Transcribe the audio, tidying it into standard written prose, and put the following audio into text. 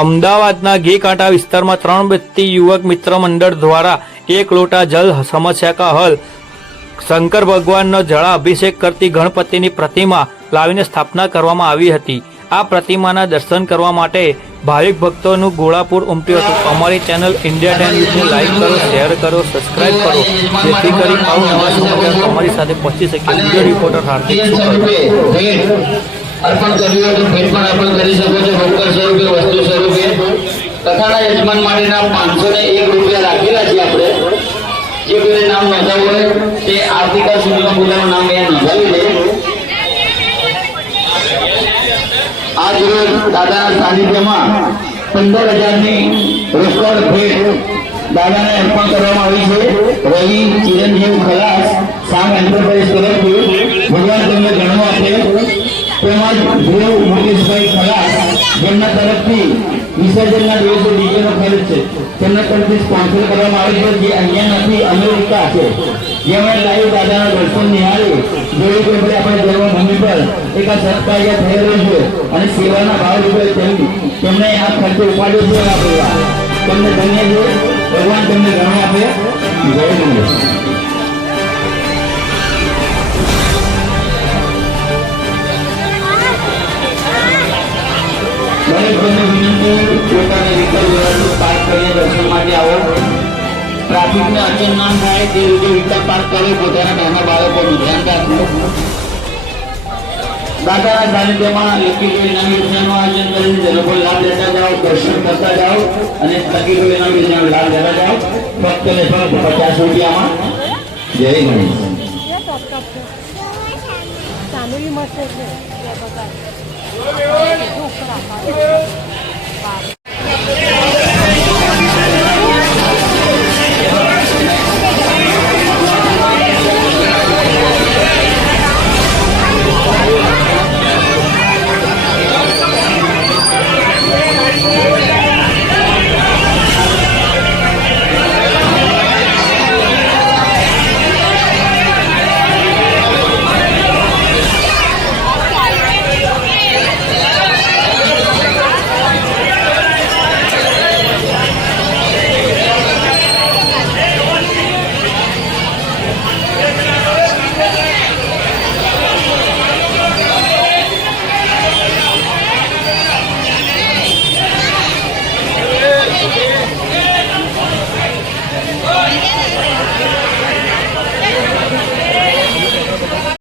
અમદાવાદના ઘી કાંઠા વિસ્તારમાં 3 વ્યક્તિ યુવક મિત્ર મંડળ દ્વારા 1 લોટા જલ સમસ્યા કા હલ શંકર ભગવાનનો જળા અભિષેક કરતી ગણપતિની પ્રતિમા લાવીને સ્થાપના કરવામાં આવી હતી। આ પ્રતિમાના દર્શન કરવા માટે ભાવિક ભક્તોનું ઘોડાપુર ઉમટ્યું હતું। અમારી ચેનલ ઇન્ડિયા ટાઈમ ન્યૂઝને લાઈક કરો, શેર કરો, સબસ્ક્રાઇબ કરો, જેથી કરી અવનવા સમાચાર તમારી સાથે પહોંચી શકે। વિડિયો રિપોર્ટર હાર્દિક अर्पण કર્યું તો ભેટ પણ અર્પણ કરી શકો છો। રોકડ સ્વરૂપે, વસ્તુ સ્વરૂપે કથાના યજમાન માટેના 501 રૂપિયા રાખેલા છે આપણે। જે કોઈને નામ નોંધાવવું હોય તે આવતીકાલ સુધીમાં પોતાનું નામ અહીંયા નોંધાવી લે। આજ રોજ દાદાના સાનિધ્યમાં 15,000ની રોકડ ભેટ દાદાને અર્પણ કરવામાં આવી છે। રવિ ચિરંજીવ ખલાસ સામ એન્ટરપ્રાઇઝ તરફથી ભગવાન તમને ઘણું આપે। તેમજ દેવ મુકેશભાઈ ખલાસ જેમના તરફથી વિસર્જનના દિવસે ડીજેનો ખર્ચ છે તેમના તરફથી સ્પોન્સર કરવામાં આવે છે। જે અહીંયા નથી, અમેરિકા છે, જેમણે લાઈવ દાદાના દર્શન નિહાળી જોયું કે ભાઈ આપણે જન્મભૂમિ પર એક આ સત્કાર્ય થઈ રહ્યું છે અને સેવાના ભાવરૂપે તેમણે આ ખર્ચો ઉપાડ્યો છે। આ પરિવાર તમને ધન્ય છે, ભગવાન તમને ઘણું આપે। જય ગણેશ। દરેક બંને વિનંતી પોતાની વ્હીકલ વ્યવસ્થિત પાર્ક કરીને દર્શન માટે આવો। ટ્રાફિકને અડચણ ના થાય તે રીતે વ્હીકલ પાર્ક કરો। પોતાના નાના બાળકોનું ધ્યાન રાખો। દાદાના સાનિધ્યમાં લકી ઇનામ યોજનાનું આયોજન કરીને જેનો પણ લાભ લેતા જાઓ, દર્શન કરતા જાઓ અને લકી ઇનામ યોજનાનો લાભ લેતા જાઓ। ફક્ત ને ફક્ત 50 રૂપિયામાં। જય ગણેશ। ચાંદલી મસ્ત છે